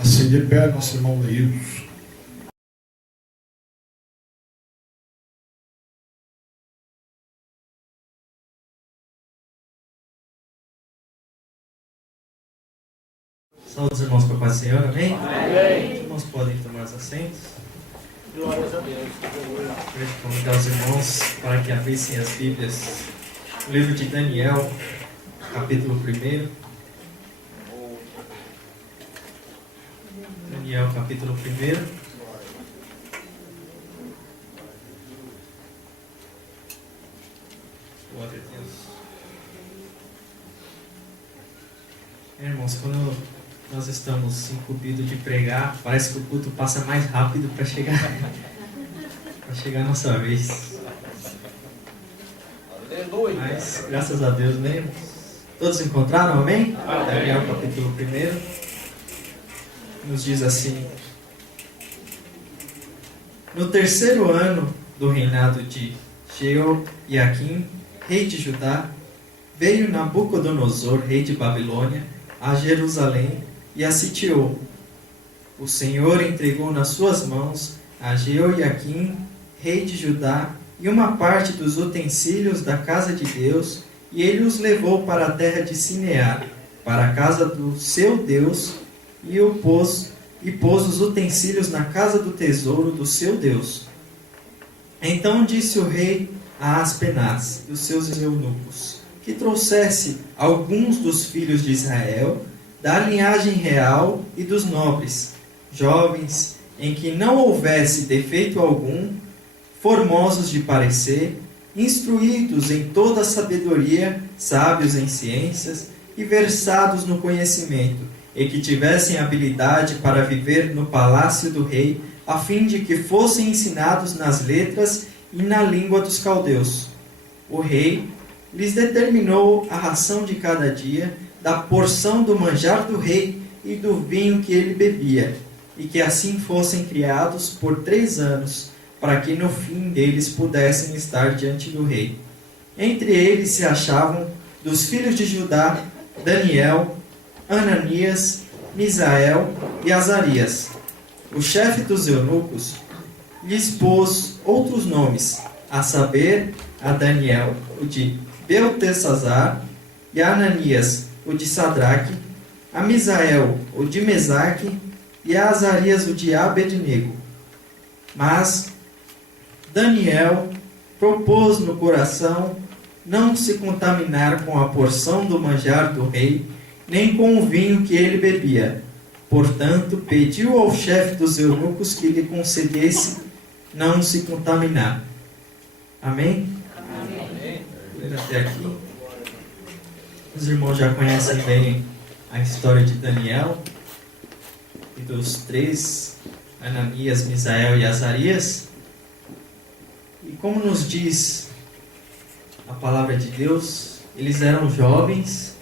Assim de pé, nosso irmão Leídos. Saúde os irmãos com a paz do Senhor, amém? Amém. Os irmãos podem tomar os assentos. Glórias a Deus. Eu vou convidar os irmãos para que abrissem as Bíblias. O livro de Daniel, capítulo 1. Daniel, capítulo 1. Glória a Deus. Irmãos, quando nós estamos incumbidos de pregar, parece que o culto passa mais rápido para chegar a nossa vez. Aleluia. Mas, graças a Deus, né, irmãos? Todos encontraram, amém? Daniel, capítulo 1. Nos diz assim: no terceiro ano do reinado de Jeoiaquim, rei de Judá, veio Nabucodonosor, rei de Babilônia, a Jerusalém e a sitiou. O Senhor entregou nas suas mãos a Jeoiaquim, rei de Judá, e uma parte dos utensílios da casa de Deus, e ele os levou para a terra de Sinear, para a casa do seu Deus, e pôs os utensílios na casa do tesouro do seu Deus. Então disse o rei a Aspenaz e os seus eunucos, que trouxesse alguns dos filhos de Israel, da linhagem real e dos nobres, jovens, em que não houvesse defeito algum, formosos de parecer, instruídos em toda a sabedoria, sábios em ciências e versados no conhecimento, e que tivessem habilidade para viver no palácio do rei, a fim de que fossem ensinados nas letras e na língua dos caldeus. O rei lhes determinou a ração de cada dia, da porção do manjar do rei e do vinho que ele bebia, e que assim fossem criados por 3 anos, para que no fim deles pudessem estar diante do rei. Entre eles se achavam, dos filhos de Judá, Daniel, Ananias, Misael e Azarias. O chefe dos eunucos lhes pôs outros nomes, a saber, a Daniel, o de Beltesazar, e a Ananias, o de Sadraque, a Misael, o de Mesaque, e a Azarias, o de Abednego. Mas Daniel propôs no coração não se contaminar com a porção do manjar do rei, nem com o vinho que ele bebia. Portanto, pediu ao chefe dos eunucos que lhe concedesse não se contaminar. Amém? Amém. Vou ler até aqui. Os irmãos já conhecem bem a história de Daniel e dos 3, Ananias, Misael e Azarias. E como nos diz a palavra de Deus, eles eram jovens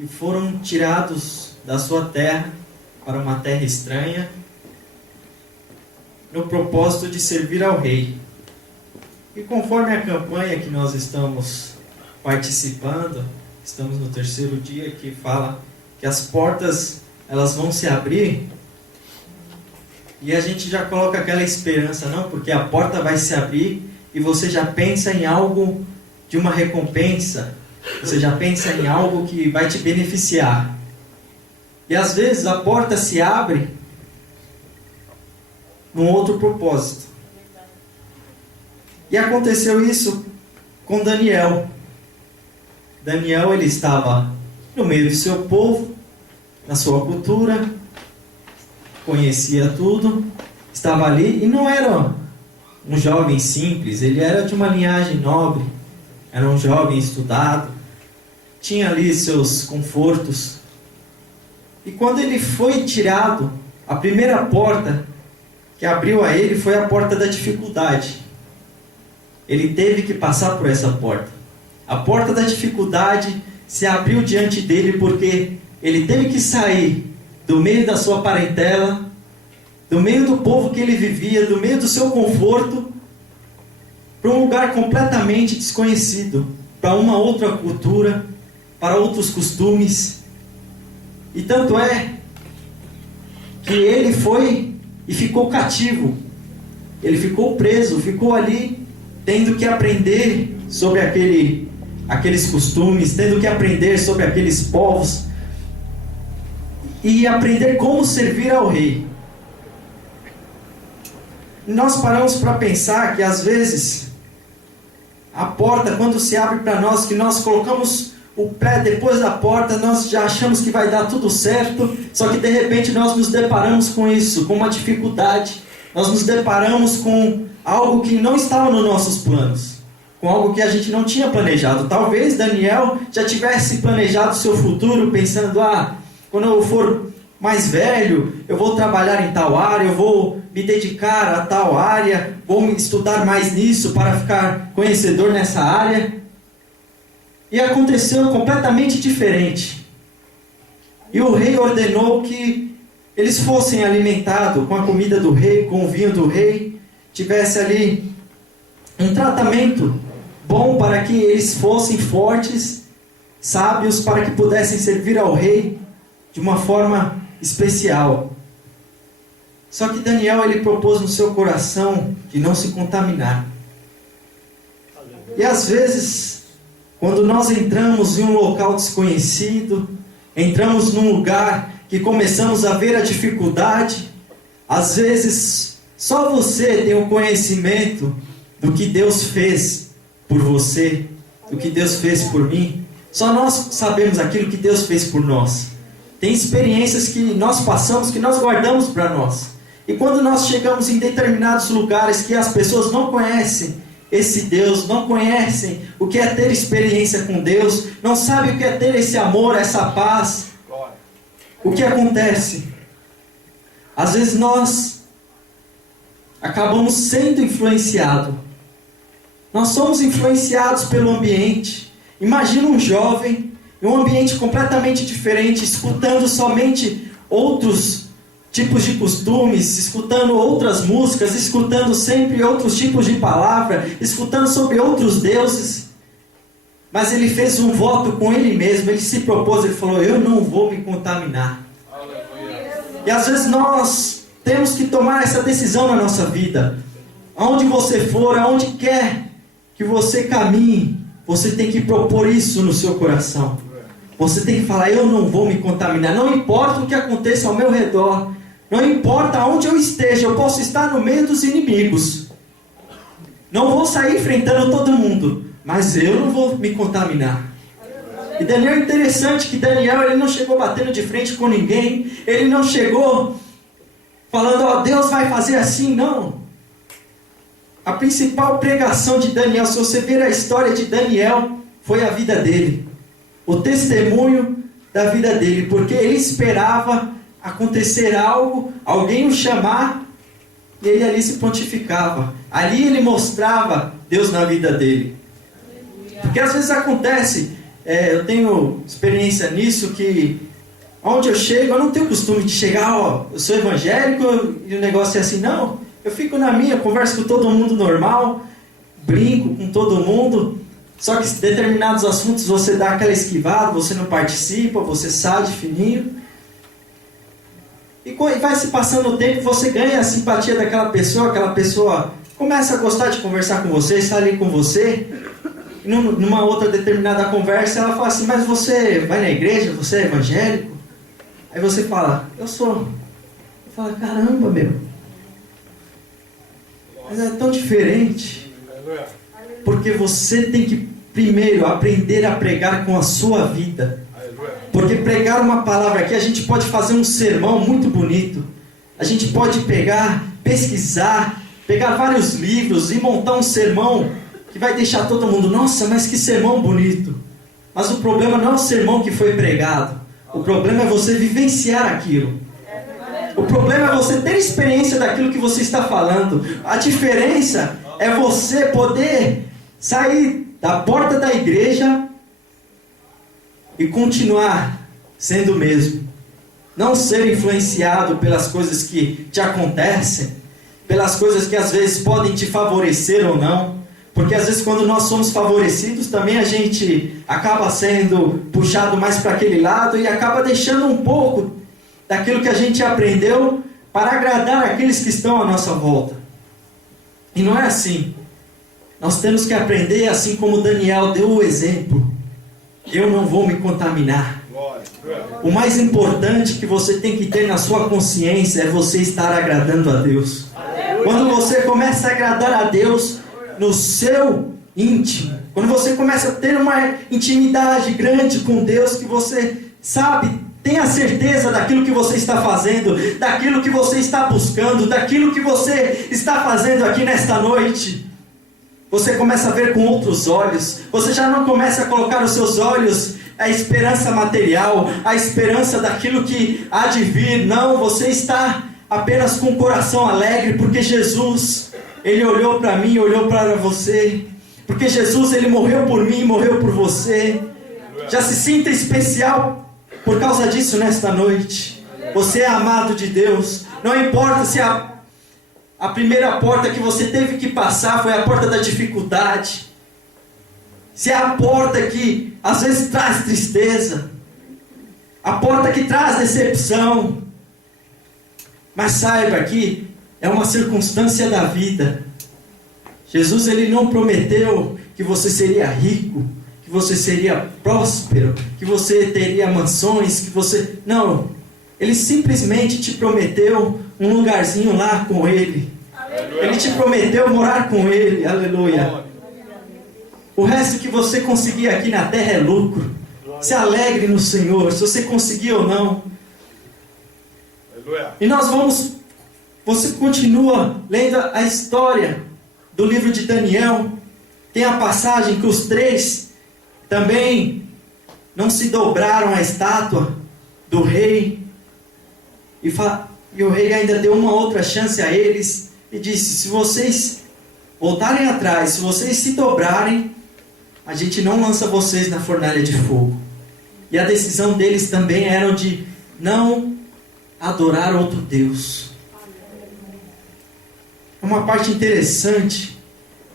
e foram tirados da sua terra para uma terra estranha, no propósito de servir ao rei. E conforme a campanha que nós estamos participando, estamos no 3º dia, que fala que as portas elas vão se abrir, e a gente já coloca aquela esperança, não, porque a porta vai se abrir e você já pensa em algo de uma recompensa, você já pensa em algo que vai te beneficiar. E às vezes a porta se abre num outro propósito. E aconteceu isso com Daniel. Daniel, ele estava no meio do seu povo, na sua cultura, conhecia tudo, estava ali, e não era um jovem simples, ele era de uma linhagem nobre, era um jovem estudado, tinha ali seus confortos. E quando ele foi tirado, a primeira porta que abriu a ele foi a porta da dificuldade. Ele teve que passar por essa porta. A porta da dificuldade se abriu diante dele porque ele teve que sair do meio da sua parentela, do meio do povo que ele vivia, do meio do seu conforto, para um lugar completamente desconhecido, para uma outra cultura, para outros costumes. E tanto é que ele foi e ficou cativo. Ele ficou preso, ficou ali tendo que aprender sobre aqueles costumes, tendo que aprender sobre aqueles povos e aprender como servir ao rei. Nós paramos para pensar que às vezes a porta, quando se abre para nós, que nós colocamos o pé depois da porta, nós já achamos que vai dar tudo certo, só que de repente nós nos deparamos com isso, com uma dificuldade, nós nos deparamos com algo que não estava nos nossos planos, com algo que a gente não tinha planejado. Talvez Daniel já tivesse planejado o seu futuro, pensando, quando eu for mais velho, eu vou trabalhar em tal área, eu vou me dedicar a tal área, vou estudar mais nisso para ficar conhecedor nessa área. E aconteceu completamente diferente. E o rei ordenou que eles fossem alimentados com a comida do rei, com o vinho do rei, tivesse ali um tratamento bom para que eles fossem fortes, sábios, para que pudessem servir ao rei de uma forma especial. Só que Daniel, ele propôs no seu coração de não se contaminar. E às vezes, quando nós entramos em um local desconhecido, entramos num lugar que começamos a ver a dificuldade, às vezes só você tem o conhecimento do que Deus fez por você, do que Deus fez por mim. Só nós sabemos aquilo que Deus fez por nós. Tem experiências que nós passamos, que nós guardamos para nós. E quando nós chegamos em determinados lugares que as pessoas não conhecem esse Deus, não conhecem o que é ter experiência com Deus, não sabem o que é ter esse amor, essa paz, o que acontece? Às vezes nós acabamos sendo influenciados. Nós somos influenciados pelo ambiente. Imagina um jovem em um ambiente completamente diferente, escutando somente outros tipos de costumes, escutando outras músicas, escutando sempre outros tipos de palavra, escutando sobre outros deuses. Mas ele fez um voto com ele mesmo, ele se propôs, ele falou, eu não vou me contaminar. E às vezes nós temos que tomar essa decisão na nossa vida. Aonde você for, aonde quer que você caminhe, você tem que propor isso no seu coração. Você tem que falar, eu não vou me contaminar. Não importa o que aconteça ao meu redor. Não importa onde eu esteja. Eu posso estar no meio dos inimigos. Não vou sair enfrentando todo mundo. Mas eu não vou me contaminar. E Daniel, é interessante que Daniel, ele não chegou batendo de frente com ninguém. Ele não chegou falando, Deus vai fazer assim. Não. A principal pregação de Daniel, se você ver a história de Daniel, foi a vida dele. O testemunho da vida dele, porque ele esperava acontecer algo, alguém o chamar, e ele ali se pontificava. Ali ele mostrava Deus na vida dele. Porque às vezes acontece, eu tenho experiência nisso, que onde eu chego, eu não tenho costume de chegar, eu sou evangélico, e o negócio é assim, não. Eu fico na minha, converso com todo mundo normal, brinco com todo mundo. Só que determinados assuntos você dá aquela esquivada, você não participa, você sai de fininho. E vai se passando o tempo, você ganha a simpatia daquela pessoa, aquela pessoa começa a gostar de conversar com você, está ali com você. E numa outra determinada conversa, ela fala assim, mas você vai na igreja, você é evangélico? Aí você fala, eu sou. Eu falo, caramba, meu. Mas é tão diferente. Porque você tem que primeiro aprender a pregar com a sua vida. Porque pregar uma palavra aqui, a gente pode fazer um sermão muito bonito. A gente pode pegar, pesquisar, pegar vários livros e montar um sermão que vai deixar todo mundo, nossa, mas que sermão bonito. Mas o problema não é o sermão que foi pregado. O problema é você vivenciar aquilo. O problema é você ter experiência daquilo que você está falando. A diferença é você poder sair da porta da igreja e continuar sendo o mesmo. Não ser influenciado pelas coisas que te acontecem, pelas coisas que às vezes podem te favorecer ou não. Porque às vezes quando nós somos favorecidos, também a gente acaba sendo puxado mais para aquele lado e acaba deixando um pouco daquilo que a gente aprendeu para agradar aqueles que estão à nossa volta. E não é assim. Nós temos que aprender, assim como Daniel deu o exemplo. Eu não vou me contaminar. O mais importante que você tem que ter na sua consciência é você estar agradando a Deus. Quando você começa a agradar a Deus no seu íntimo, quando você começa a ter uma intimidade grande com Deus, que você sabe, tenha certeza daquilo que você está fazendo, daquilo que você está buscando, daquilo que você está fazendo aqui nesta noite, você começa a ver com outros olhos. Você já não começa a colocar os seus olhos a esperança material, a esperança daquilo que há de vir. Não, você está apenas com o coração alegre, porque Jesus, Ele olhou para mim, olhou para você, porque Jesus, Ele morreu por mim, morreu por você. Já se sinta especial por causa disso nesta noite. Você é amado de Deus. Não importa se a primeira porta que você teve que passar foi a porta da dificuldade, se é a porta que às vezes traz tristeza, a porta que traz decepção, mas saiba que é uma circunstância da vida. Jesus, Ele não prometeu que você seria rico, que você seria próspero, que você teria mansões, que você... Não, Ele simplesmente te prometeu um lugarzinho lá com Ele. Ele te prometeu morar com Ele, aleluia. O resto que você conseguir aqui na terra é lucro. Se alegre no Senhor, se você conseguir ou não. E você continua lendo a história do livro de Daniel. Tem a passagem que os 3 também não se dobraram à estátua do rei. E o rei ainda deu uma outra chance a eles e disse: se vocês voltarem atrás, se vocês se dobrarem, a gente não lança vocês na fornalha de fogo. E a decisão deles também era de não adorar outro Deus. É uma parte interessante,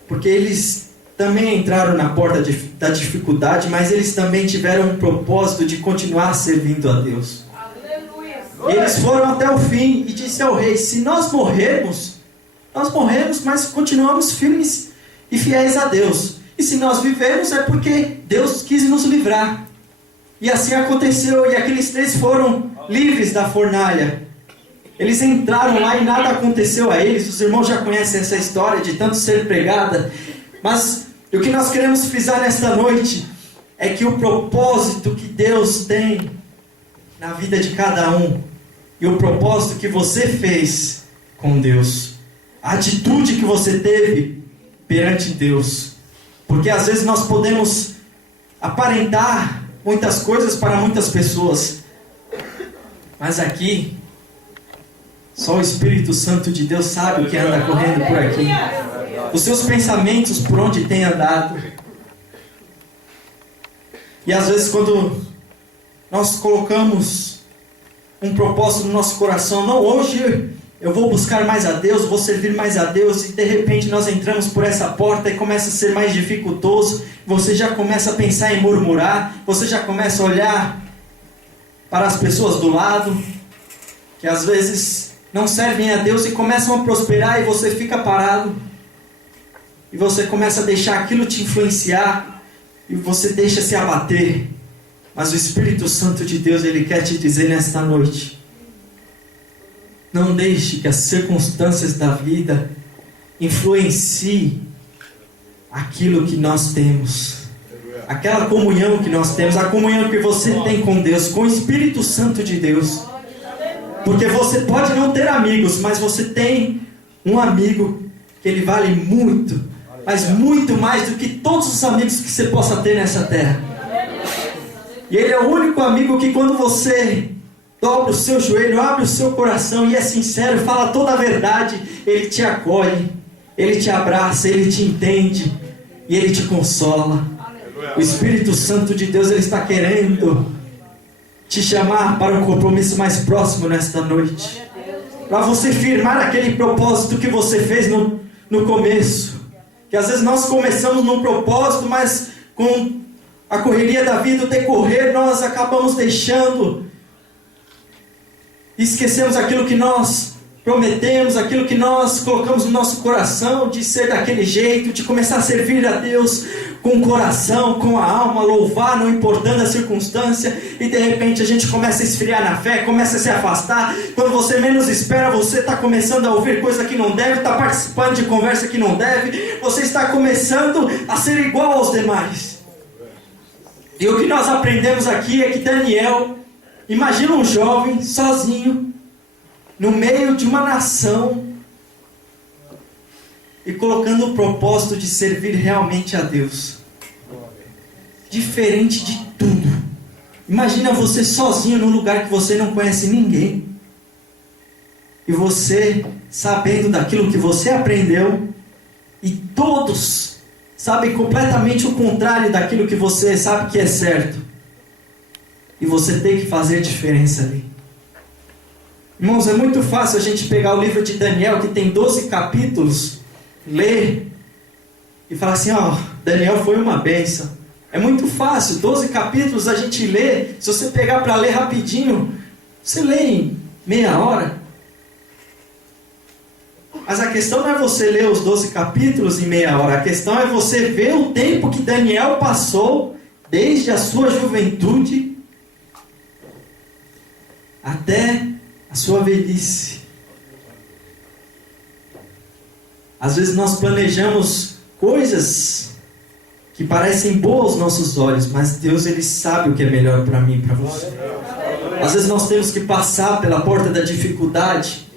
porque eles também entraram na porta da dificuldade, mas eles também tiveram um propósito de continuar servindo a Deus. E eles foram até o fim e disse ao rei: se nós morrermos, mas continuamos firmes e fiéis a Deus. E se nós vivermos, é porque Deus quis nos livrar. E assim aconteceu, e aqueles 3 foram livres da fornalha. Eles entraram lá e nada aconteceu a eles. Os irmãos já conhecem essa história de tanto ser pregada. Mas o que nós queremos frisar nesta noite é que o propósito que Deus tem na vida de cada um, e o propósito que você fez com Deus, a atitude que você teve perante Deus. Porque às vezes nós podemos aparentar muitas coisas para muitas pessoas, mas aqui só o Espírito Santo de Deus sabe o que anda correndo por aqui, os seus pensamentos, por onde tem andado. E às vezes quando nós colocamos um propósito no nosso coração, não, hoje eu vou buscar mais a Deus, vou servir mais a Deus, e de repente nós entramos por essa porta e começa a ser mais dificultoso, você já começa a pensar em murmurar, você já começa a olhar para as pessoas do lado, que às vezes não servem a Deus e começam a prosperar, e você fica parado, e você começa a deixar aquilo te influenciar, e você deixa se abater. Mas o Espírito Santo de Deus, Ele quer te dizer nesta noite: não deixe que as circunstâncias da vida influenciem aquilo que nós temos, aquela comunhão que nós temos, a comunhão que você tem com Deus, com o Espírito Santo de Deus. Porque você pode não ter amigos, mas você tem um amigo que ele vale muito, mas muito mais do que todos os amigos que você possa ter nessa terra. E ele é o único amigo que, quando você dobra o seu joelho, abre o seu coração e é sincero, fala toda a verdade, ele te acolhe, ele te abraça, ele te entende e ele te consola. O Espírito Santo de Deus, ele está querendo te chamar para um compromisso mais próximo nesta noite, para você firmar aquele propósito que você fez no começo. Que às vezes nós começamos num propósito, mas com a correria da vida, o decorrer, nós acabamos deixando esquecemos aquilo que nós prometemos, aquilo que nós colocamos no nosso coração, de ser daquele jeito, de começar a servir a Deus com o coração, com a alma, louvar, não importando a circunstância, e de repente a gente começa a esfriar na fé, começa a se afastar. Quando você menos espera, você está começando a ouvir coisa que não deve, está participando de conversa que não deve, você está começando a ser igual aos demais. E o que nós aprendemos aqui é que Daniel, imagina um jovem sozinho, no meio de uma nação, e colocando o propósito de servir realmente a Deus, diferente de tudo. Imagina você sozinho num lugar que você não conhece ninguém, e você sabendo daquilo que você aprendeu, e todos sabem completamente o contrário daquilo que você sabe que é certo, e você tem que fazer diferença ali. Irmãos, é muito fácil a gente pegar o livro de Daniel, que tem 12 capítulos, ler e falar assim, Daniel foi uma bênção. É muito fácil, 12 capítulos a gente lê. Se você pegar para ler rapidinho, você lê em meia hora. Mas a questão não é você ler os 12 capítulos em meia hora. A questão é você ver o tempo que Daniel passou, desde a sua juventude até a sua velhice. Às vezes nós planejamos coisas que parecem boas aos nossos olhos, mas Deus, Ele sabe o que é melhor para mim e para você. Às vezes nós temos que passar pela porta da dificuldade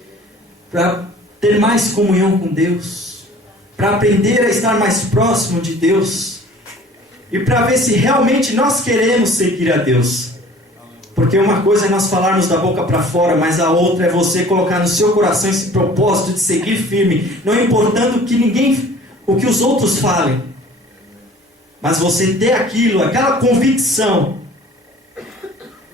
para ter mais comunhão com Deus, para aprender a estar mais próximo de Deus e para ver se realmente nós queremos seguir a Deus. Porque uma coisa é nós falarmos da boca para fora, mas a outra é você colocar no seu coração esse propósito de seguir firme, não importando o que os outros falem, mas você ter aquela convicção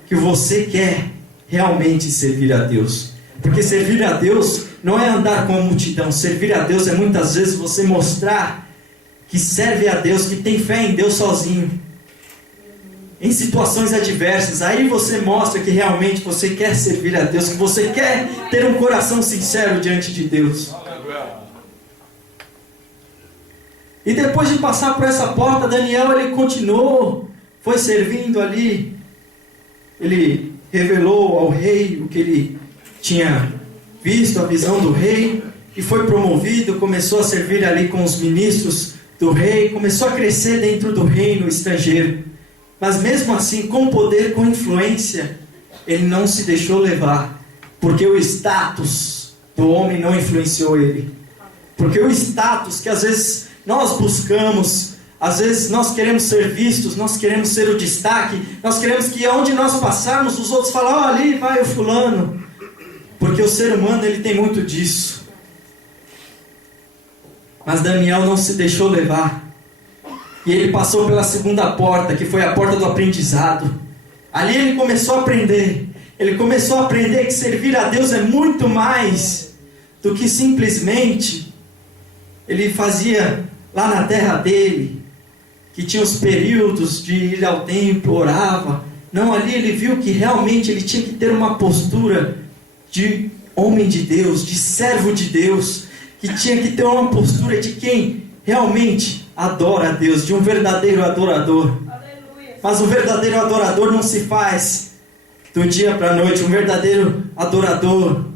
que você quer realmente servir a Deus. Porque servir a Deus não é andar com a multidão. Servir a Deus é muitas vezes você mostrar que serve a Deus, que tem fé em Deus sozinho, em situações adversas. Aí você mostra que realmente você quer servir a Deus, que você quer ter um coração sincero diante de Deus. E depois de passar por essa porta, Daniel, ele continuou, foi servindo ali. Ele revelou ao rei o que ele tinha visto, a visão do rei, e foi promovido, começou a servir ali com os ministros do rei, começou a crescer dentro do reino estrangeiro. Mas mesmo assim, com poder, com influência, ele não se deixou levar, porque o status do homem não influenciou ele. Porque o status que às vezes nós buscamos, às vezes nós queremos ser vistos, nós queremos ser o destaque, nós queremos que onde nós passarmos, os outros falem, ali vai o fulano. Porque o ser humano, ele tem muito disso. Mas Daniel não se deixou levar. E ele passou pela segunda porta, que foi a porta do aprendizado. Ali ele começou a aprender. Ele começou a aprender que servir a Deus é muito mais do que simplesmente ele fazia lá na terra dele, que tinha os períodos de ir ao templo, orava. Não, ali ele viu que realmente ele tinha que ter uma postura de homem de Deus, de servo de Deus, que tinha que ter uma postura de quem realmente adora a Deus, de um verdadeiro adorador. Aleluia. Mas o verdadeiro adorador não se faz do dia para a noite. Um verdadeiro adorador,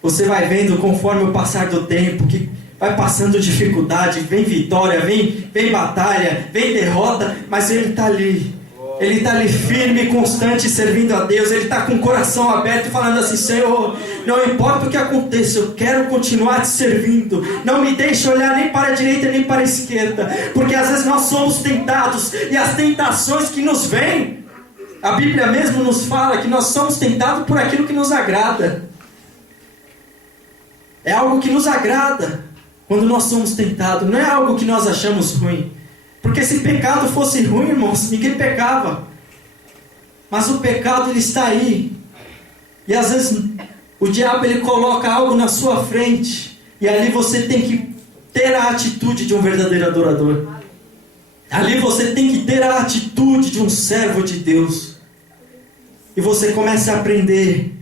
você vai vendo conforme o passar do tempo, que vai passando dificuldade, vem vitória, vem batalha, vem derrota, mas ele está ali. Ele está ali firme e constante servindo a Deus. Ele está com o coração aberto falando assim, Senhor, não importa o que aconteça, eu quero continuar te servindo. Não me deixe olhar nem para a direita nem para a esquerda. Porque às vezes nós somos tentados, e as tentações que nos vêm, a Bíblia mesmo nos fala que nós somos tentados por aquilo que nos agrada. É algo que nos agrada quando nós somos tentados, não é algo que nós achamos ruim. Porque se pecado fosse ruim, irmãos, ninguém pecava. Mas o pecado, ele está aí. E às vezes o diabo, ele coloca algo na sua frente, e ali você tem que ter a atitude de um verdadeiro adorador. Ali você tem que ter a atitude de um servo de Deus. E você começa a aprender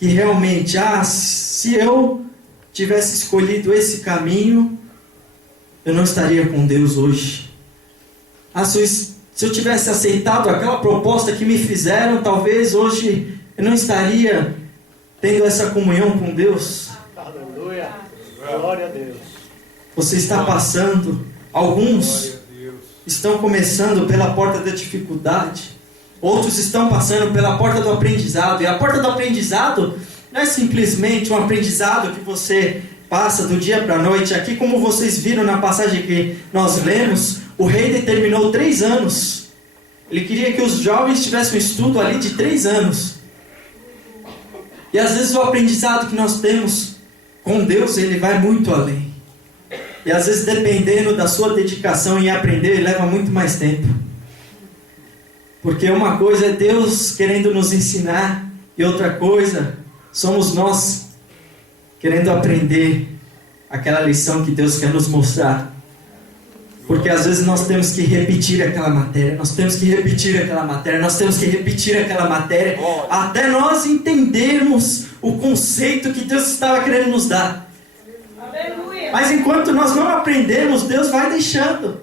que realmente, se eu tivesse escolhido esse caminho, eu não estaria com Deus hoje. Se eu tivesse aceitado aquela proposta que me fizeram, talvez hoje eu não estaria tendo essa comunhão com Deus. Aleluia. Glória a Deus. Você está passando, alguns estão começando pela porta da dificuldade, outros estão passando pela porta do aprendizado. E a porta do aprendizado não é simplesmente um aprendizado que você passa do dia para a noite. Aqui, como vocês viram na passagem que nós lemos, o rei determinou 3 anos. Ele queria que os jovens tivessem um estudo ali de 3 anos. E às vezes o aprendizado que nós temos com Deus, ele vai muito além. E às vezes, dependendo da sua dedicação em aprender, ele leva muito mais tempo. Porque uma coisa é Deus querendo nos ensinar, e outra coisa somos nós querendo aprender aquela lição que Deus quer nos mostrar. Porque às vezes nós temos que repetir aquela matéria, até nós entendermos o conceito que Deus estava querendo nos dar. Aleluia. Mas enquanto nós não aprendemos, Deus vai deixando.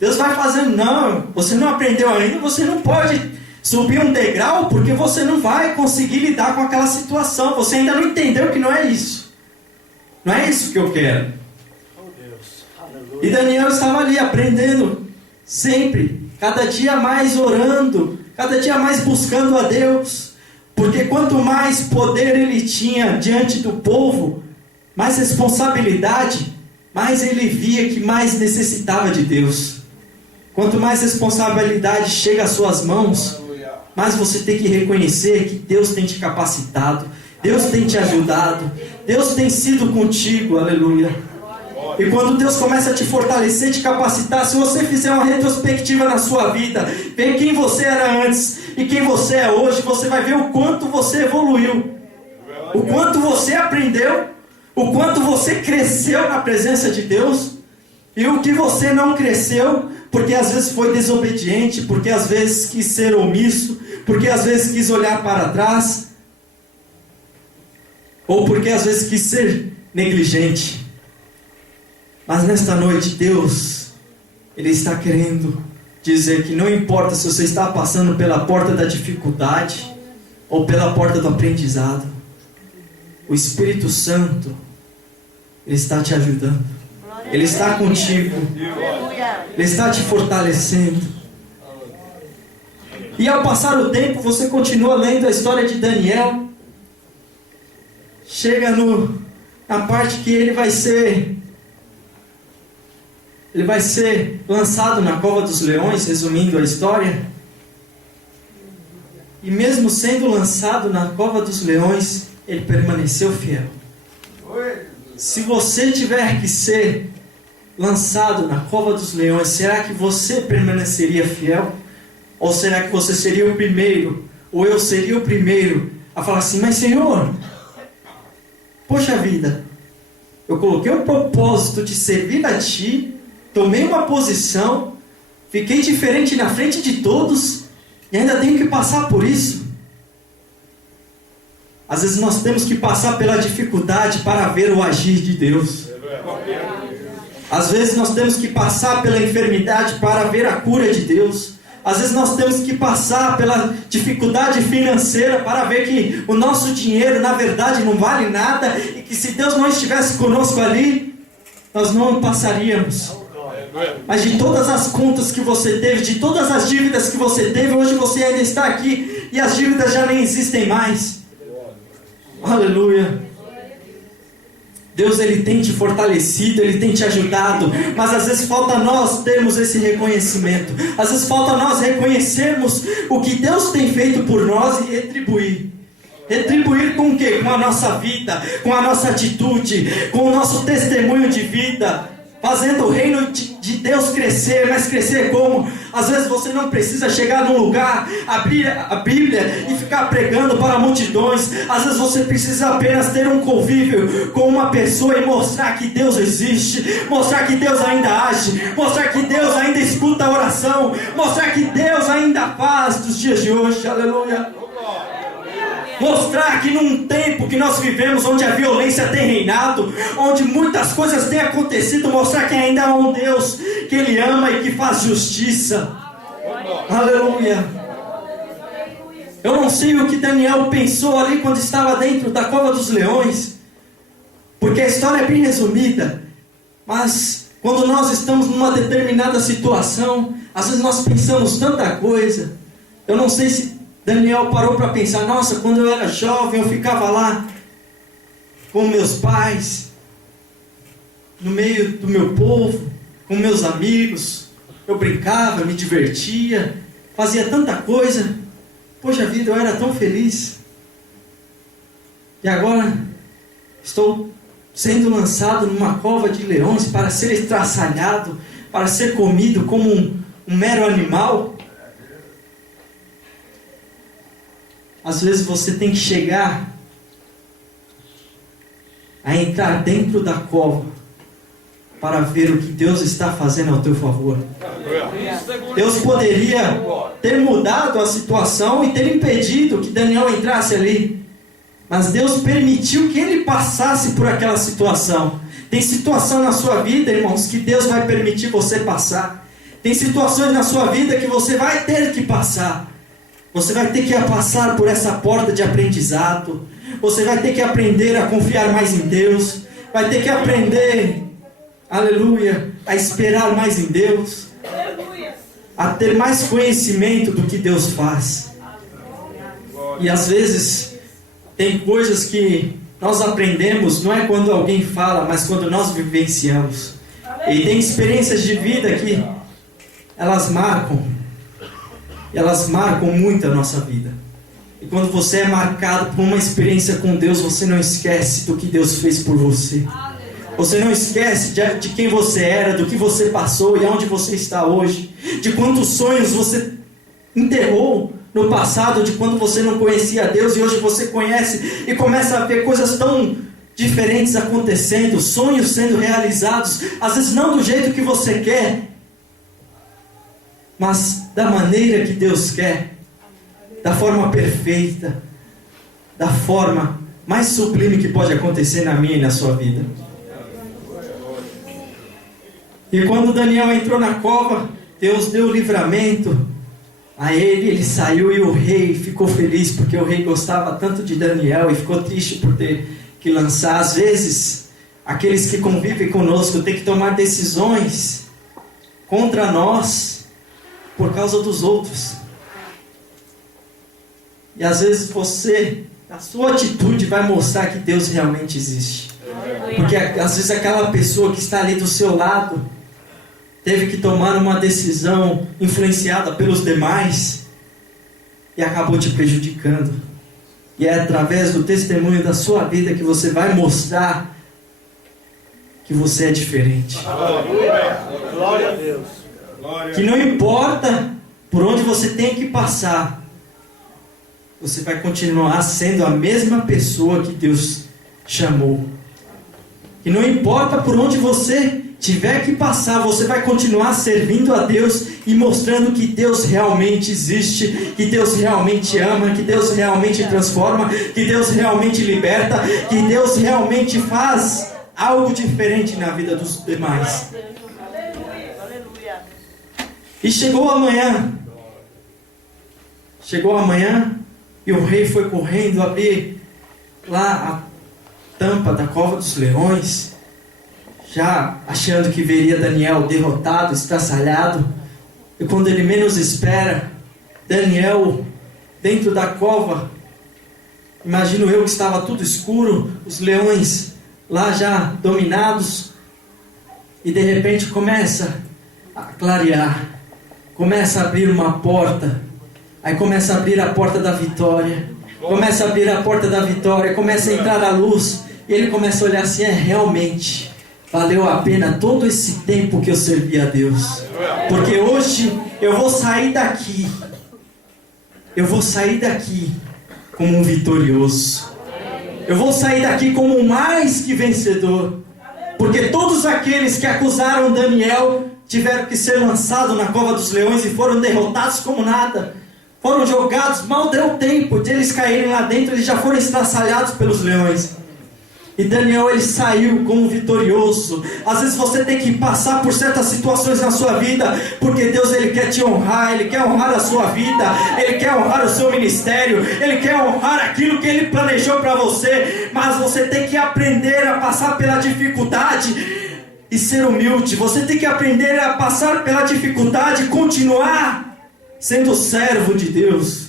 Deus vai fazendo, não, você não aprendeu ainda, você não pode subir um degrau, porque você não vai conseguir lidar com aquela situação. Você ainda não entendeu que não é isso. Não é isso que eu quero. E Daniel estava ali aprendendo, sempre, cada dia mais orando, cada dia mais buscando a Deus, porque quanto mais poder ele tinha diante do povo, mais responsabilidade, mais ele via que mais necessitava de Deus. Quanto mais responsabilidade chega às suas mãos, mais você tem que reconhecer que Deus tem te capacitado, Deus tem te ajudado, Deus tem sido contigo, aleluia. E quando Deus começa a te fortalecer, te capacitar, se você fizer uma retrospectiva na sua vida, ver quem você era antes e quem você é hoje, você vai ver o quanto você evoluiu, o quanto você aprendeu, o quanto você cresceu na presença de Deus, e o que você não cresceu, porque às vezes foi desobediente, porque às vezes quis ser omisso, porque às vezes quis olhar para trás, ou porque às vezes quis ser negligente. Mas nesta noite, Deus, Ele está querendo dizer que não importa se você está passando pela porta da dificuldade ou pela porta do aprendizado, o Espírito Santo, Ele está te ajudando, Ele está contigo, Ele está te fortalecendo. E ao passar o tempo, você continua lendo a história de Daniel, chega na parte que ele vai ser lançado na cova dos leões, resumindo a história. E mesmo sendo lançado na cova dos leões, ele permaneceu fiel. Se você tiver que ser lançado na cova dos leões, será que você permaneceria fiel? Ou será que você seria o primeiro, ou eu seria o primeiro a falar assim: mas Senhor, poxa vida, eu coloquei o propósito de servir a Ti, tomei uma posição, fiquei diferente na frente de todos e ainda tenho que passar por isso. Às vezes nós temos que passar pela dificuldade para ver o agir de Deus. Às vezes nós temos que passar pela enfermidade para ver a cura de Deus. Às vezes nós temos que passar pela dificuldade financeira para ver que o nosso dinheiro na verdade não vale nada e que se Deus não estivesse conosco ali, nós não passaríamos. Mas de todas as contas que você teve, de todas as dívidas que você teve, hoje você ainda está aqui e as dívidas já nem existem mais. Aleluia. Deus, Ele tem te fortalecido, Ele tem te ajudado, mas às vezes falta nós termos esse reconhecimento, às vezes falta nós reconhecermos o que Deus tem feito por nós e retribuir. Retribuir com o quê? Com a nossa vida, com a nossa atitude, com o nosso testemunho de vida, fazendo o reino de Deus crescer. Mas crescer como? Às vezes você não precisa chegar num lugar, abrir a Bíblia e ficar pregando para multidões. Às vezes você precisa apenas ter um convívio com uma pessoa e mostrar que Deus existe, mostrar que Deus ainda age, mostrar que Deus ainda escuta a oração, mostrar que Deus ainda faz dos dias de hoje. Aleluia. Mostrar que num tempo que nós vivemos, onde a violência tem reinado, onde muitas coisas têm acontecido, mostrar que ainda há um Deus que Ele ama e que faz justiça. Aleluia. Eu não sei o que Daniel pensou ali quando estava dentro da cova dos leões, porque a história é bem resumida, mas quando nós estamos numa determinada situação, às vezes nós pensamos tanta coisa. Eu não sei se Daniel parou para pensar, nossa, quando eu era jovem eu ficava lá com meus pais, no meio do meu povo, com meus amigos, eu brincava, me divertia, fazia tanta coisa, poxa vida, eu era tão feliz, e agora estou sendo lançado numa cova de leões para ser estraçalhado, para ser comido como um mero animal. Às vezes você tem que chegar a entrar dentro da cova para ver o que Deus está fazendo ao teu favor. Deus poderia ter mudado a situação e ter impedido que Daniel entrasse ali, mas Deus permitiu que ele passasse por aquela situação. Tem situação na sua vida, irmãos, que Deus vai permitir você passar. Tem situações na sua vida que você vai ter que passar. Você vai ter que passar por essa porta de aprendizado. Você vai ter que aprender a confiar mais em Deus. Vai ter que aprender, aleluia, a esperar mais em Deus. A ter mais conhecimento do que Deus faz. E às vezes tem coisas que nós aprendemos, não é quando alguém fala, mas quando nós vivenciamos. E tem experiências de vida que elas marcam. E elas marcam muito a nossa vida. E quando você é marcado por uma experiência com Deus, você não esquece do que Deus fez por você. Você não esquece de quem você era, do que você passou e aonde você está hoje. De quantos sonhos você enterrou no passado, de quando você não conhecia Deus e hoje você conhece e começa a ver coisas tão diferentes acontecendo, sonhos sendo realizados, às vezes não do jeito que você quer, mas da maneira que Deus quer, da forma perfeita, da forma mais sublime que pode acontecer na minha e na sua vida. E quando Daniel entrou na cova, Deus deu o livramento a ele saiu e o rei ficou feliz, porque o rei gostava tanto de Daniel e ficou triste por ter que lançar. Às vezes, aqueles que convivem conosco têm que tomar decisões contra nós por causa dos outros. E às vezes você, a sua atitude vai mostrar que Deus realmente existe. Porque às vezes aquela pessoa que está ali do seu lado teve que tomar uma decisão influenciada pelos demais e acabou te prejudicando. E é através do testemunho da sua vida que você vai mostrar que você é diferente. Glória a Deus. Que não importa por onde você tem que passar, você vai continuar sendo a mesma pessoa que Deus chamou. Que não importa por onde você tiver que passar, você vai continuar servindo a Deus e mostrando que Deus realmente existe, que Deus realmente ama, que Deus realmente transforma, que Deus realmente liberta, que Deus realmente faz algo diferente na vida dos demais. E chegou amanhã e o rei foi correndo abrir lá a tampa da cova dos leões, já achando que veria Daniel derrotado, estraçalhado. E quando ele menos espera, Daniel dentro da cova, imagino eu que estava tudo escuro, os leões lá já dominados, e de repente começa a clarear, começa a abrir uma porta, aí começa a abrir a porta da vitória, começa a abrir a porta da vitória, começa a entrar a luz, e ele começa a olhar assim, realmente valeu a pena todo esse tempo que eu servi a Deus, porque hoje eu vou sair daqui como um vitorioso, eu vou sair daqui como um mais que vencedor, porque todos aqueles que acusaram Daniel tiveram que ser lançados na cova dos leões e foram derrotados como nada, foram jogados, mal deu tempo de eles caírem lá dentro, eles já foram estraçalhados pelos leões. E Daniel, ele saiu como vitorioso. Às vezes você tem que passar por certas situações na sua vida, porque Deus, ele quer te honrar, ele quer honrar a sua vida, ele quer honrar o seu ministério, ele quer honrar aquilo que ele planejou para você. Mas você tem que aprender a passar pela dificuldade e ser humilde. Você tem que aprender a passar pela dificuldade e continuar sendo servo de Deus.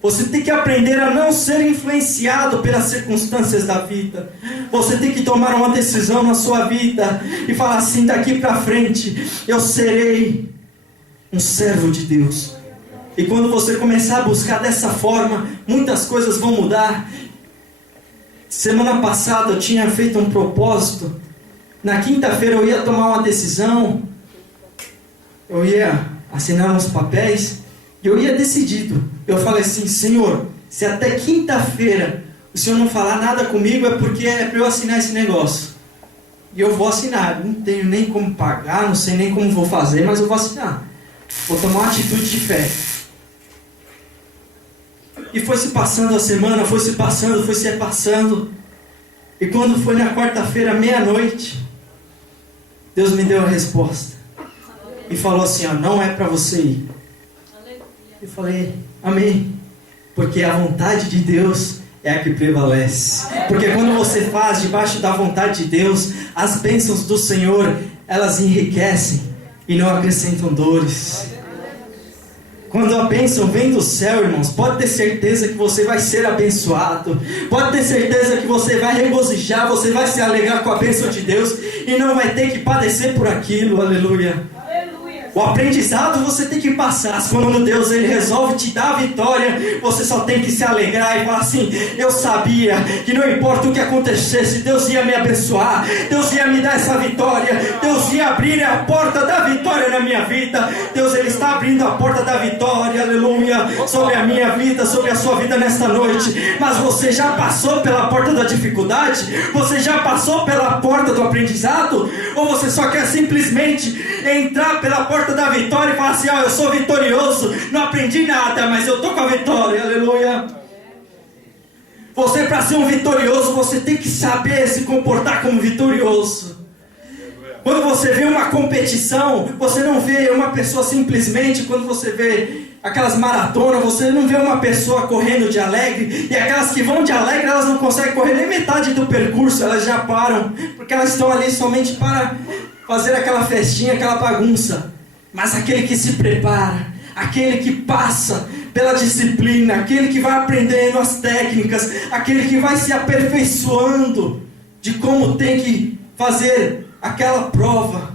Você tem que aprender a não ser influenciado pelas circunstâncias da vida. Você tem que tomar uma decisão na sua vida e falar assim: daqui para frente eu serei um servo de Deus. E quando você começar a buscar dessa forma, muitas coisas vão mudar. Semana passada eu tinha feito um propósito. Na quinta-feira eu ia tomar uma decisão. Eu ia assinar uns papéis. E eu ia decidido. Eu falei assim: Senhor, se até quinta-feira o Senhor não falar nada comigo, é porque é para eu assinar esse negócio. E eu vou assinar. Não tenho nem como pagar, não sei nem como vou fazer, mas eu vou assinar. Vou tomar uma atitude de fé. E foi se passando a semana, foi se passando. E quando foi na quarta-feira, meia-noite, Deus me deu a resposta. E falou assim: ó, não é para você ir. Eu falei: amém. Porque a vontade de Deus é a que prevalece. Porque quando você faz debaixo da vontade de Deus, as bênçãos do Senhor, elas enriquecem e não acrescentam dores. Quando a bênção vem do céu, irmãos, pode ter certeza que você vai ser abençoado. Pode ter certeza que você vai regozijar, você vai se alegrar com a bênção de Deus e não vai ter que padecer por aquilo. Aleluia. O aprendizado você tem que passar. Quando Deus, ele resolve te dar a vitória, você só tem que se alegrar e falar assim: eu sabia que não importa o que acontecesse, Deus ia me abençoar, Deus ia me dar essa vitória, Deus ia abrir a porta da vitória na minha vida. Deus, ele está abrindo a porta da vitória, aleluia, sobre a minha vida, sobre a sua vida nesta noite. Mas você já passou pela porta da dificuldade? Você já passou pela porta do aprendizado? Ou você só quer simplesmente entrar pela porta da vitória e falar assim: ó, eu sou vitorioso, não aprendi nada, mas eu estou com a vitória, aleluia. Você, para ser um vitorioso, você tem que saber se comportar como vitorioso. Quando você vê uma competição, você não vê uma pessoa simplesmente, quando você vê aquelas maratonas, você não vê uma pessoa correndo de alegre, e aquelas que vão de alegre, elas não conseguem correr nem metade do percurso, elas já param, porque elas estão ali somente para fazer aquela festinha, aquela bagunça. Mas aquele que se prepara, aquele que passa pela disciplina, aquele que vai aprendendo as técnicas, aquele que vai se aperfeiçoando de como tem que fazer aquela prova,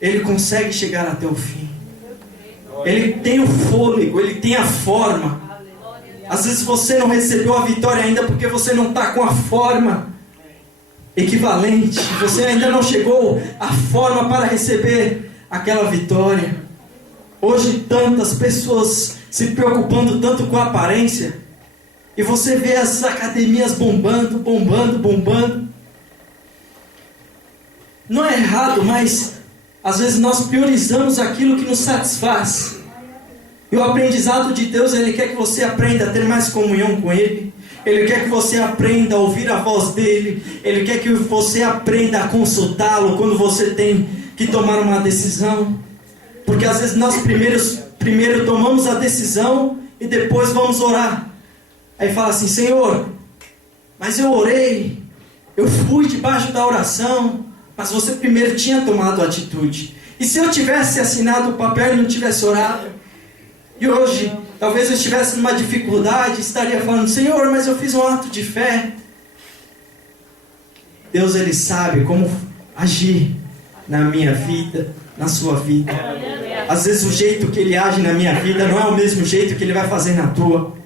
ele consegue chegar até o fim. Ele tem o fôlego, ele tem a forma. Às vezes você não recebeu a vitória ainda porque você não está com a forma equivalente. Você ainda não chegou à forma para receber aquela vitória. Hoje tantas pessoas se preocupando tanto com a aparência, e você vê as academias bombando. Não é errado, mas às vezes nós priorizamos aquilo que nos satisfaz. E o aprendizado de Deus, ele quer que você aprenda a ter mais comunhão com Ele. Ele quer que você aprenda a ouvir a voz dEle. Ele quer que você aprenda a consultá-lo quando você tem que tomar uma decisão. Porque às vezes nós primeiro tomamos a decisão e depois vamos orar. Aí fala assim: Senhor, mas eu orei, eu fui debaixo da oração, mas você primeiro tinha tomado a atitude. E se eu tivesse assinado o papel e não tivesse orado? E hoje, talvez eu estivesse numa dificuldade, estaria falando: Senhor, mas eu fiz um ato de fé. Deus, ele sabe como agir na minha vida, na sua vida. Às vezes o jeito que ele age na minha vida não é o mesmo jeito que ele vai fazer na tua,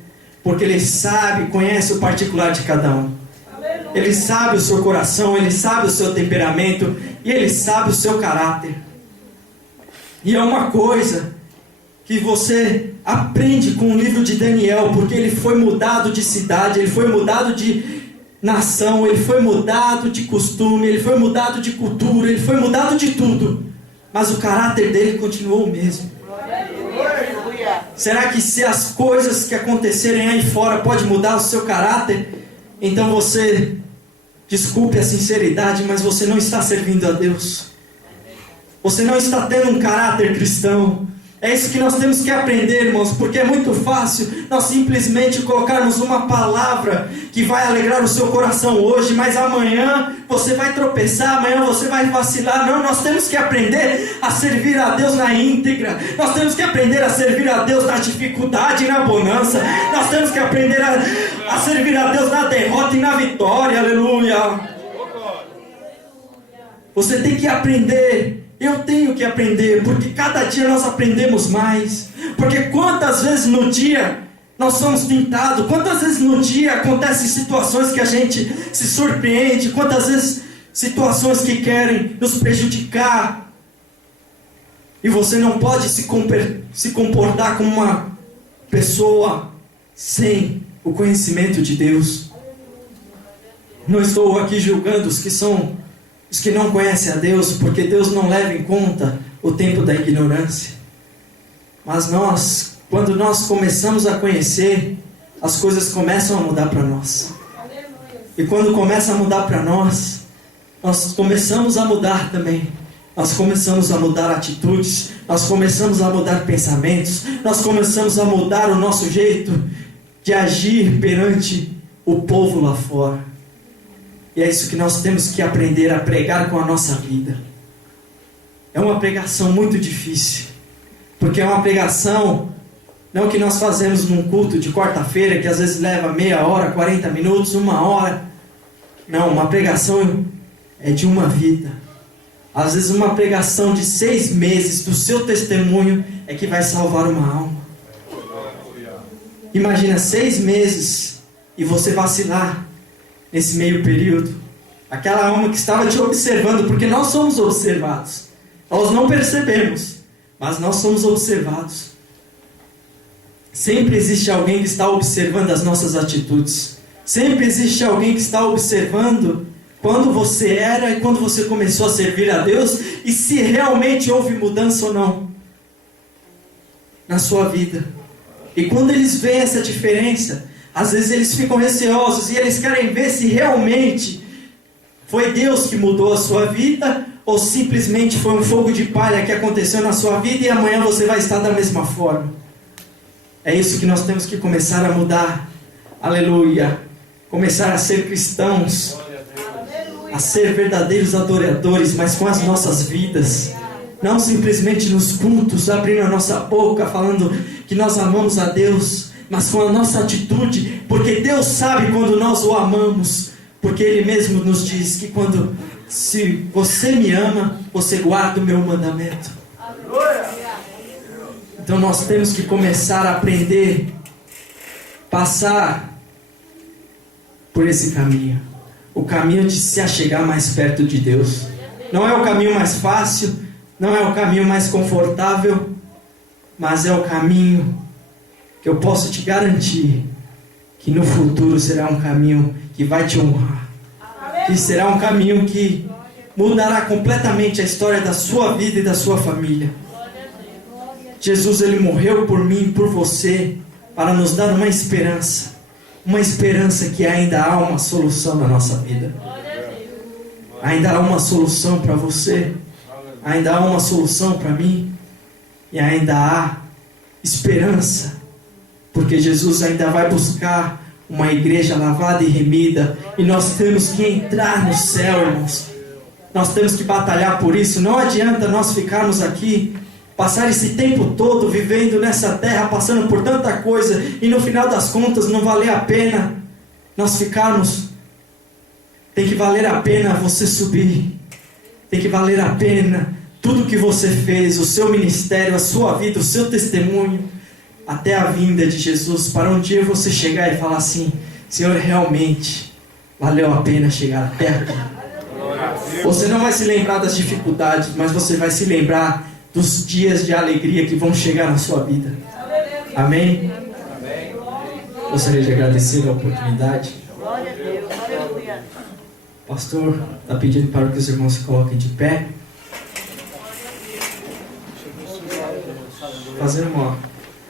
porque ele sabe, conhece o particular de cada um. Ele sabe o seu coração, ele sabe o seu temperamento e ele sabe o seu caráter. E é uma coisa que você aprende com o livro de Daniel, porque ele foi mudado de cidade, ele foi mudado de nação, ele foi mudado de costume, ele foi mudado de cultura, ele foi mudado de tudo, mas o caráter dele continuou o mesmo. Aleluia. Será que se as coisas que acontecerem aí fora pode mudar o seu caráter? Então você, desculpe a sinceridade, mas você não está servindo a Deus. Você não está tendo um caráter cristão. É isso que nós temos que aprender, irmãos, porque é muito fácil nós simplesmente colocarmos uma palavra que vai alegrar o seu coração hoje, mas amanhã você vai tropeçar, amanhã você vai vacilar. Não, nós temos que aprender a servir a Deus na íntegra. Nós temos que aprender a servir a Deus na dificuldade e na bonança. Nós temos que aprender a servir a Deus na derrota e na vitória. Aleluia. Você tem que aprender. Eu tenho que aprender, porque cada dia nós aprendemos mais. Porque quantas vezes no dia nós somos tentados, quantas vezes no dia acontecem situações que a gente se surpreende, quantas vezes situações que querem nos prejudicar. E você não pode se comportar como uma pessoa sem o conhecimento de Deus. Não estou aqui julgando os que não conhecem a Deus, porque Deus não leva em conta o tempo da ignorância. Mas quando nós começamos a conhecer, as coisas começam a mudar para nós. E quando começa a mudar para nós começamos a mudar também. Nós começamos a mudar atitudes, nós começamos a mudar pensamentos, nós começamos a mudar o nosso jeito de agir perante o povo lá fora. E é isso que nós temos que aprender a pregar com a nossa vida. É uma pregação muito difícil, porque é uma pregação não que nós fazemos num culto de quarta-feira, que às vezes leva meia hora, 40 minutos, 1 hora. Não, uma pregação é de uma vida. Às vezes uma pregação de 6 meses do seu testemunho é que vai salvar uma alma. Imagina 6 meses e você vacilar nesse meio período. Aquela alma que estava te observando, porque nós somos observados. Nós não percebemos, mas nós somos observados. Sempre existe alguém que está observando as nossas atitudes. Sempre existe alguém que está observando quando você era e quando você começou a servir a Deus, e se realmente houve mudança ou não na sua vida. E quando eles veem essa diferença, às vezes eles ficam receosos e eles querem ver se realmente foi Deus que mudou a sua vida, ou simplesmente foi um fogo de palha que aconteceu na sua vida e amanhã você vai estar da mesma forma. É isso que nós temos que começar a mudar. Aleluia. Começar a ser cristãos, a ser verdadeiros adoradores, mas com as nossas vidas. Não simplesmente nos cultos, abrindo a nossa boca, falando que nós amamos a Deus, mas com a nossa atitude, porque Deus sabe quando nós o amamos, porque Ele mesmo nos diz que se você me ama, você guarda o meu mandamento. Então nós temos que começar a aprender, passar por esse caminho, o caminho de se achegar mais perto de Deus. Não é o caminho mais fácil, não é o caminho mais confortável, mas é o caminho que eu posso te garantir que no futuro será um caminho que vai te honrar, que será um caminho que mudará completamente a história da sua vida e da sua família. Jesus, Ele morreu por mim e por você para nos dar uma esperança que ainda há uma solução na nossa vida. Ainda há uma solução para você, ainda há uma solução para mim, e ainda há esperança, porque Jesus ainda vai buscar uma igreja lavada e remida, e nós temos que entrar no céu, irmãos. Nós temos que batalhar por isso. Não adianta nós ficarmos aqui, passar esse tempo todo vivendo nessa terra, passando por tanta coisa, e no final das contas não valer a pena nós ficarmos. Tem que valer a pena você subir, tem que valer a pena tudo que você fez, o seu ministério, a sua vida, o seu testemunho, até a vinda de Jesus, para um dia você chegar e falar assim: Senhor, realmente valeu a pena chegar até aqui. Você não vai se lembrar das dificuldades, mas você vai se lembrar dos dias de alegria que vão chegar na sua vida. Amém? Gostaria de agradecer a oportunidade. O pastor está pedindo para que os irmãos se coloquem de pé. Fazer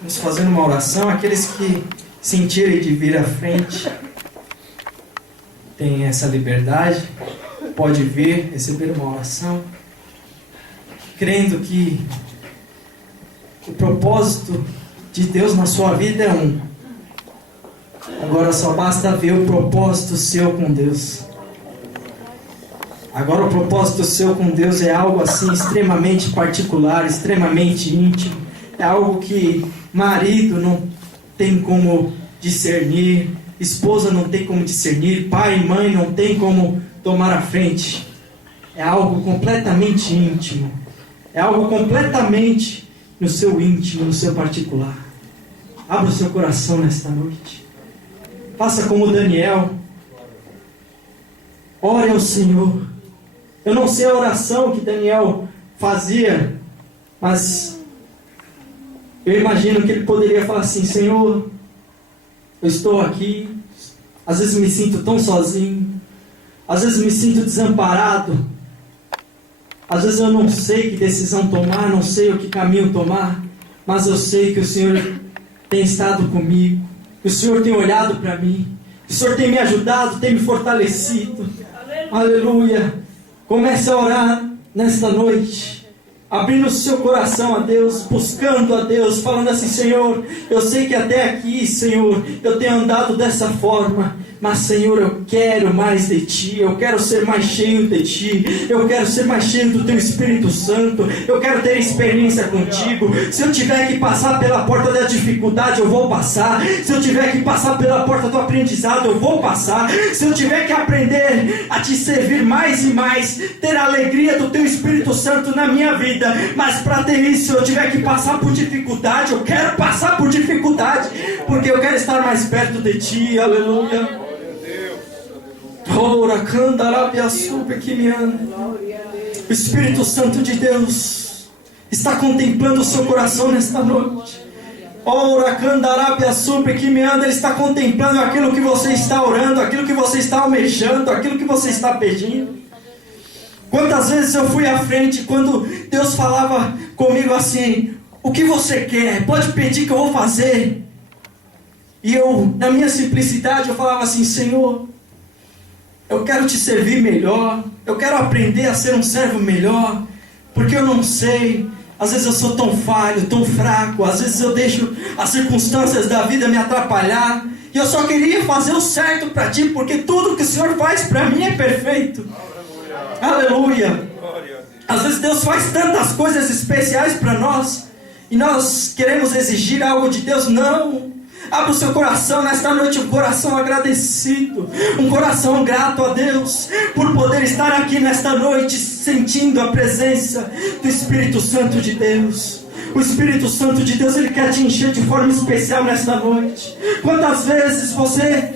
Vamos fazer uma oração. Aqueles que sentirem de vir à frente, têm essa liberdade, pode vir, receber uma oração, crendo que o propósito de Deus na sua vida é um. Agora só basta ver o propósito seu com Deus. Agora o propósito seu com Deus é algo assim extremamente particular, extremamente íntimo. É algo que marido não tem como discernir, esposa não tem como discernir, pai e mãe não tem como tomar a frente. É algo completamente íntimo. É algo completamente no seu íntimo, no seu particular. Abra o seu coração nesta noite. Faça como Daniel. Ore ao Senhor. Eu não sei a oração que Daniel fazia, mas eu imagino que ele poderia falar assim: Senhor, eu estou aqui, às vezes me sinto tão sozinho, às vezes me sinto desamparado, às vezes eu não sei que decisão tomar, não sei o que caminho tomar, mas eu sei que o Senhor tem estado comigo, que o Senhor tem olhado para mim, que o Senhor tem me ajudado, tem me fortalecido. Aleluia! Comece a orar nesta noite, abrindo o seu coração a Deus, buscando a Deus, falando assim: Senhor, eu sei que até aqui, Senhor, eu tenho andado dessa forma, mas Senhor, eu quero mais de Ti, eu quero ser mais cheio de Ti, eu quero ser mais cheio do Teu Espírito Santo, eu quero ter experiência contigo. Se eu tiver que passar pela porta da dificuldade, eu vou passar. Se eu tiver que passar pela porta do aprendizado, eu vou passar. Se eu tiver que aprender a Te servir mais e mais, ter a alegria do Teu Espírito Santo na minha vida, mas para ter isso, se eu tiver que passar por dificuldade, eu quero passar por dificuldade, porque eu quero estar mais perto de Ti. Aleluia. O Espírito Santo de Deus está contemplando o seu coração nesta noite. Ele está contemplando aquilo que você está orando, aquilo que você está almejando, aquilo que você está pedindo. Quantas vezes eu fui à frente quando Deus falava comigo assim: o que você quer? Pode pedir que eu vou fazer. E eu, na minha simplicidade, eu falava assim: Senhor, eu quero Te servir melhor, eu quero aprender a ser um servo melhor, porque eu não sei, às vezes eu sou tão falho, tão fraco, às vezes eu deixo as circunstâncias da vida me atrapalhar, e eu só queria fazer o certo para Ti, porque tudo que o Senhor faz para mim é perfeito. Aleluia. Às vezes Deus faz tantas coisas especiais para nós, e nós queremos exigir algo de Deus. Não. Abra o seu coração nesta noite, um coração agradecido, um coração grato a Deus, por poder estar aqui nesta noite, sentindo a presença do Espírito Santo de Deus. O Espírito Santo de Deus, Ele quer te encher de forma especial nesta noite. Quantas vezes você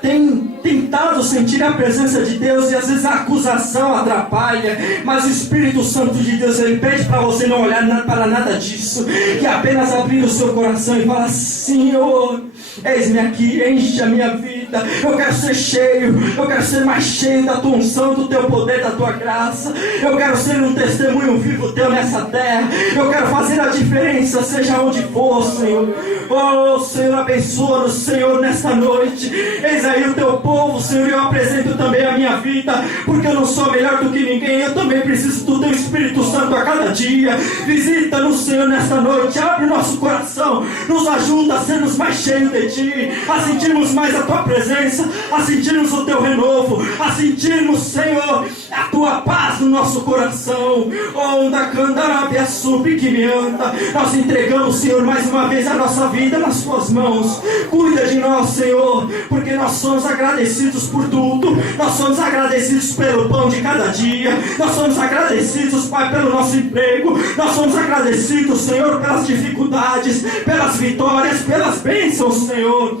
tem tentado sentir a presença de Deus e às vezes a acusação atrapalha, mas o Espírito Santo de Deus, Ele pede para você não olhar para nada disso, e apenas abrir o seu coração e falar: Senhor, eis-me aqui, enche a minha vida, eu quero ser cheio, eu quero ser mais cheio da Tua unção, do Teu poder, da Tua graça, eu quero ser um testemunho vivo Teu nessa terra, eu quero fazer a diferença, seja onde for, Senhor. Oh, Senhor, abençoa-nos, Senhor, nesta noite. Eis aí o Teu povo, Senhor, e eu apresento também a minha vida, porque eu não sou melhor do que ninguém, eu também preciso do Teu Espírito Santo a cada dia. Visita-nos, Senhor, nesta noite, abre o nosso coração, nos ajuda a sermos mais cheios de Ti, a sentirmos mais a Tua presença, a sentirmos o Teu renovo, a sentirmos, Senhor, a Tua paz no nosso coração. Onda candarabia sub que me anda. Nós entregamos, Senhor, mais uma vez a nossa vida nas Tuas mãos. Cuida de nós, Senhor, porque nós somos agradecidos por tudo. Nós somos agradecidos pelo pão de cada dia. Nós somos agradecidos, Pai, pelo nosso emprego. Nós somos agradecidos, Senhor, pelas dificuldades, pelas vitórias, pelas bênçãos, Senhor.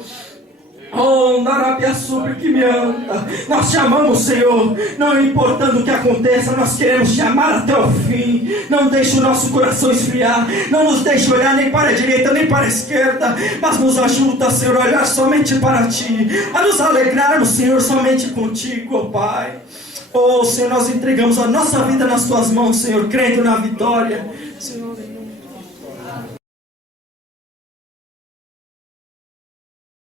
Oh, Narabia Super que me anda. Nós te amamos, Senhor, não importando o que aconteça, nós queremos te amar até o fim. Não deixe o nosso coração esfriar, não nos deixe olhar nem para a direita nem para a esquerda, mas nos ajuda, Senhor, a olhar somente para Ti, a nos alegrarmos, Senhor, somente contigo, oh Pai. Oh, Senhor, nós entregamos a nossa vida nas Tuas mãos, Senhor, crendo na vitória, Senhor.